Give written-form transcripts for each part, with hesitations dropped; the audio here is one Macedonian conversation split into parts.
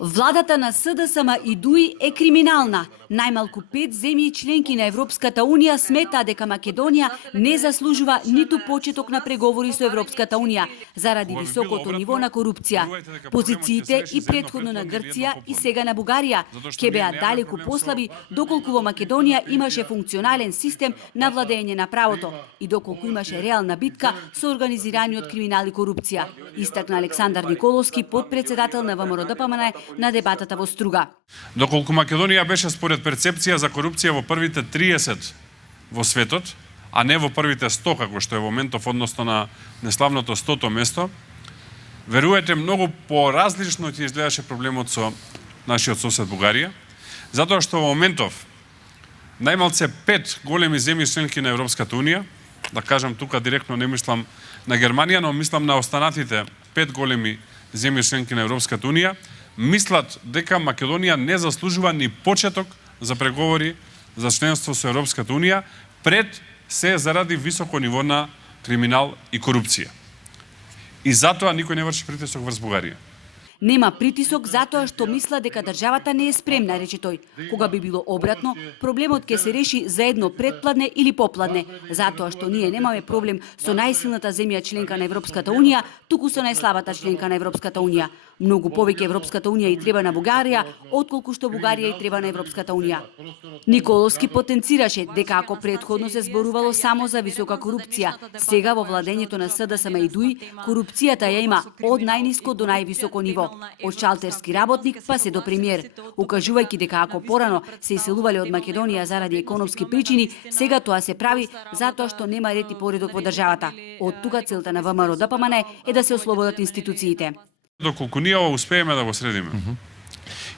Владата на СДСМ и ДУИ е криминална. Најмалку 5 земји членки на Европската Унија сметаа дека Македонија не заслужува ниту почеток на преговори со Европската Унија заради високото ниво на корупција. Позициите и претходно на Грција и сега на Бугарија ќе беа далеку послаби доколку во Македонија имаше функционален систем на владење на правото и доколку имаше реална битка со организираниот криминал и корупција, истакна Александар Николовски, подпредседател на ВМРО-ДПМН на дебатата во Струга. Доколку Македонија беше според перцепција за корупција во првите 30 во светот, а не во првите 100 како што е во моментов, односно на неславното 100-то место, веруете многу поразлично ќе изгледаше проблемот со нашиот сосед Бугарија, затоа што во моментов најмалце 5 големи земји членки на Европската Унија, да кажам тука директно не мислам на Германија, но мислам на останатите 5 големи земји членки на Европската Унија, мислат дека Македонија не заслужува ни почеток за преговори за членство со Европската Унија, пред се заради високо ниво на криминал и корупција. И затоа никој не врши притисок врз Бугарија. Нема притисок затоа што мисла дека државата не е спремна, рече тој. Кога би било обратно, проблемот ќе се реши за едно предпладне или попладне, затоа што ние немаме проблем со најсилната земја членка на Европската Унија, туку со најслабата членка на Европската Унија. Многу повеќе Европската Унија и треба на Бугарија, отколку што Бугарија и треба на Европската Унија. Николовски потенцираше дека ако претходно се зборувало само за висока корупција, сега во владењето на СДСМ и ДУИ, корупцијата ја има од најниско до највисоко ниво, од шалтерски работник па се до премиер, укажувајќи дека ако порано се иселувале од Македонија заради економски причини, сега тоа се прави затоа што нема ред и поредок во државата. Од тука целта на ВМРО-ДПМН е да се ослободат институциите. Доколку ние ова успееме да го средиме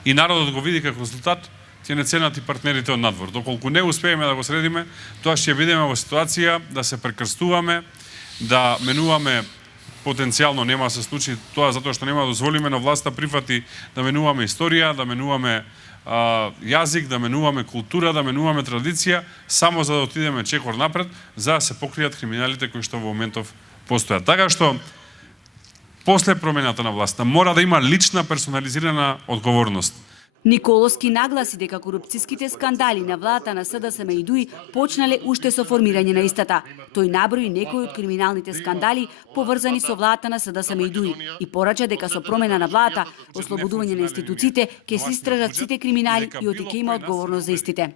и народот го види како резултат, ќе не ценат и партнерите од надвор. Доколку не успееме да го средиме, тоа ќе бидеме во ситуација да се прекрстуваме, да менуваме, потенцијално нема да се случи тоа затоа што нема да дозволиме, но власта прифати да менуваме историја, да менуваме јазик, да менуваме култура, да менуваме традиција, само за да отидеме чекор напред, за да се покријат криминалите кои што во моментов постојат. Така што после промената на власта мора да има лична персонализирана одговорност. Николовски нагласи дека корупцијските скандали на владата на СДСМ и ДУИ почнале уште со формирање на истата. Тој наброи некои од криминалните скандали поврзани со владата на СДСМ и ДУИ и порача дека со промена на владата, ослободување на институциите, ќе се истражат сите криминали и оти ќе има одговорност за истите.